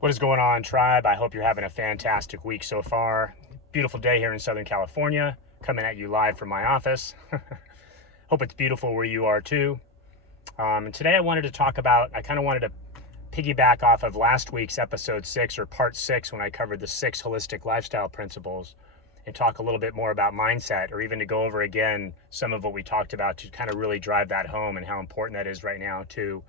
What is going on, tribe? I hope you're having a fantastic week so far. Beautiful day here in Southern California, coming at you live from my office. Hope it's beautiful where you are too. And today I wanted to talk about, I kind of wanted to piggyback off of last week's episode 6 or part 6 when I covered the 6 holistic lifestyle principles and talk a little bit more about mindset, or even to go over again some of what we talked about to kind of really drive that home and how important that is right now to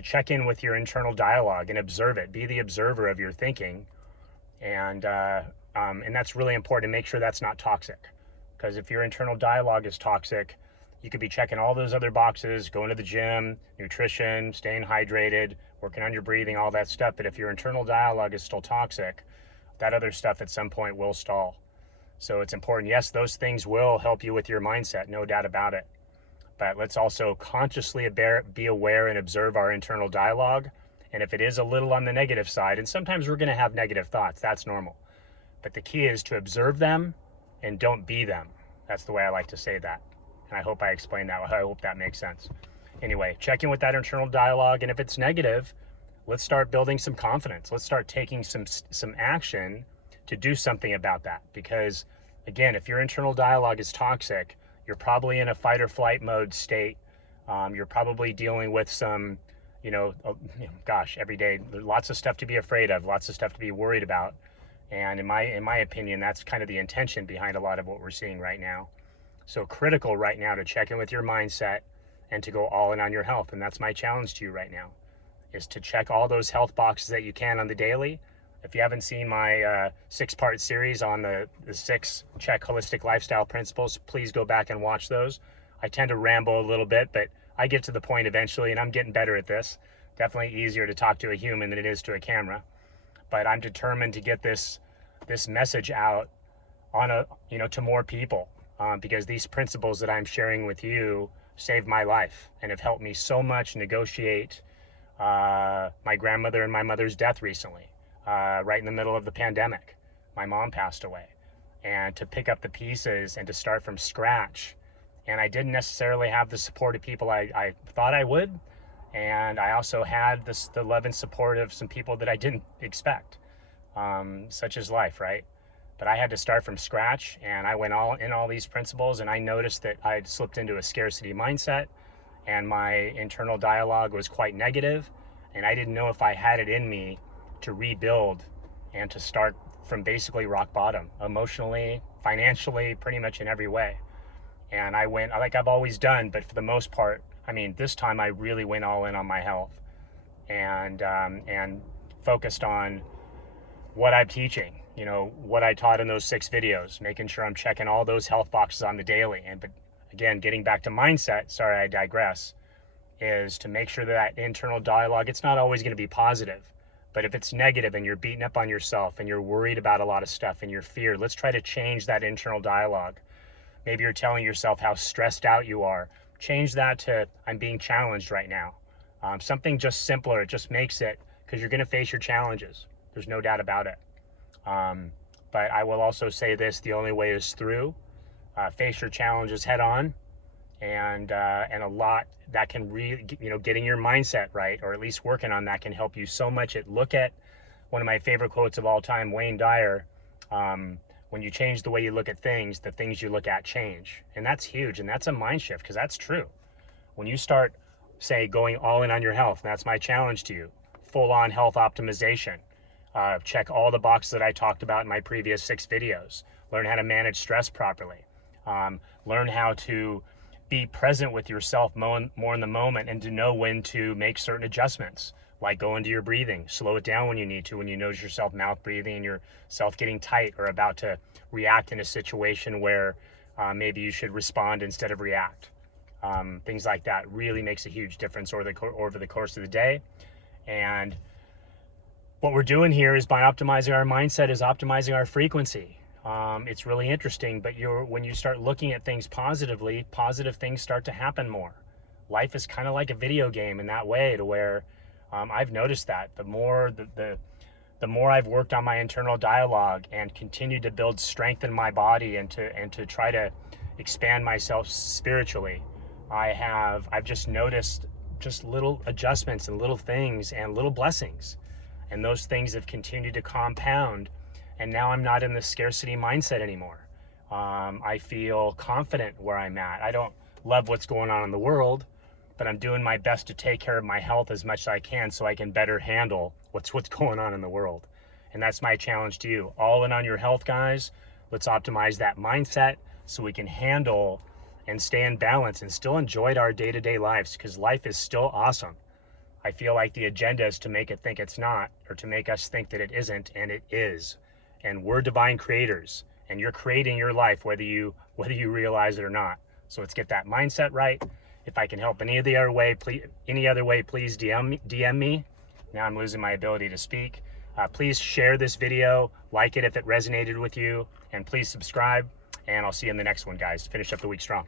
check in with your internal dialogue and observe it. Be the observer of your thinking, and that's really important to make sure that's not toxic. Because if your internal dialogue is toxic, you could be checking all those other boxes, going to the gym, nutrition, staying hydrated, working on your breathing, all that stuff. But if your internal dialogue is still toxic, that other stuff at some point will stall. So it's important. Yes, those things will help you with your mindset, no doubt about it. But let's also consciously be aware and observe our internal dialogue. And if it is a little on the negative side, and sometimes we're going to have negative thoughts, that's normal. But the key is to observe them and don't be them. That's the way I like to say that. And I hope I explained that. I hope that makes sense. Anyway, check in with that internal dialogue. And if it's negative, let's start building some confidence. Let's start taking some action to do something about that. Because again, if your internal dialogue is toxic, you're probably in a fight or flight mode state. You're probably dealing with some, every day, there's lots of stuff to be afraid of, lots of stuff to be worried about. And in my opinion, that's kind of the intention behind a lot of what we're seeing right now. So critical right now to check in with your mindset and to go all in on your health. And that's my challenge to you right now, is to check all those health boxes that you can on the daily. If you haven't seen my 6-part series on the 6 check holistic lifestyle principles, please go back and watch those. I tend to ramble a little bit, but I get to the point eventually, and I'm getting better at this. Definitely easier to talk to a human than it is to a camera. But I'm determined to get this message out to more people, because these principles that I'm sharing with you saved my life and have helped me so much negotiate my grandmother and my mother's death recently. Right in the middle of the pandemic, my mom passed away, and to pick up the pieces and to start from scratch. And I didn't necessarily have the support of people I thought I would. And I also had the love and support of some people that I didn't expect, such as life, right? But I had to start from scratch, and I went all these principles, and I noticed that I'd slipped into a scarcity mindset, and my internal dialogue was quite negative, and I didn't know if I had it in me to rebuild and to start from basically rock bottom, emotionally, financially, pretty much in every way. And I went like I've always done, but for the most part, this time I really went all in on my health, and focused on what I'm teaching, what I taught in those 6 videos, making sure I'm checking all those health boxes on the daily. But again, getting back to mindset, sorry, I digress, is to make sure that internal dialogue, it's not always going to be positive. But if it's negative and you're beating up on yourself and you're worried about a lot of stuff and you're feared, let's try to change that internal dialogue. Maybe you're telling yourself how stressed out you are. Change that to, I'm being challenged right now. Something just simpler. It just makes it, because you're going to face your challenges. There's no doubt about it. But I will also say this, the only way is through. Face your challenges head on. And a lot that can really, getting your mindset right, or at least working on that, can help you so much. Look at one of my favorite quotes of all time, Wayne Dyer. When you change the way you look at things, the things you look at change. And that's huge. And that's a mind shift, because that's true. When you start, say, going all in on your health, and that's my challenge to you, full on health optimization. Check all the boxes that I talked about in my previous 6 videos. Learn how to manage stress properly. Learn how to be present with yourself more in the moment, and to know when to make certain adjustments, like go into your breathing, slow it down when you need to, when you notice yourself mouth breathing and yourself getting tight or about to react in a situation where maybe you should respond instead of react. Things like that really makes a huge difference over the course of the day. And what we're doing here is, by optimizing our mindset, is optimizing our frequency. It's really interesting, but when you start looking at things positively, positive things start to happen more. Life is kind of like a video game in that way, to where I've noticed that the more I've worked on my internal dialogue and continued to build strength in my body and to try to expand myself spiritually, I've just noticed just little adjustments and little things and little blessings. And those things have continued to compound. And now I'm not in the scarcity mindset anymore. I feel confident where I'm at. I don't love what's going on in the world, but I'm doing my best to take care of my health as much as I can so I can better handle what's going on in the world. And that's my challenge to you. All in on your health, guys. Let's optimize that mindset so we can handle and stay in balance and still enjoy our day-to-day lives, because life is still awesome. I feel like the agenda is to make it think it's not, or to make us think that it isn't, and it is. And we're divine creators, and you're creating your life whether you realize it or not. So let's get that mindset right. If I can help any other way, please DM me. Now I'm losing my ability to speak. Please share this video, like it if it resonated with you, and please subscribe. And I'll see you in the next one, guys. Finish up the week strong.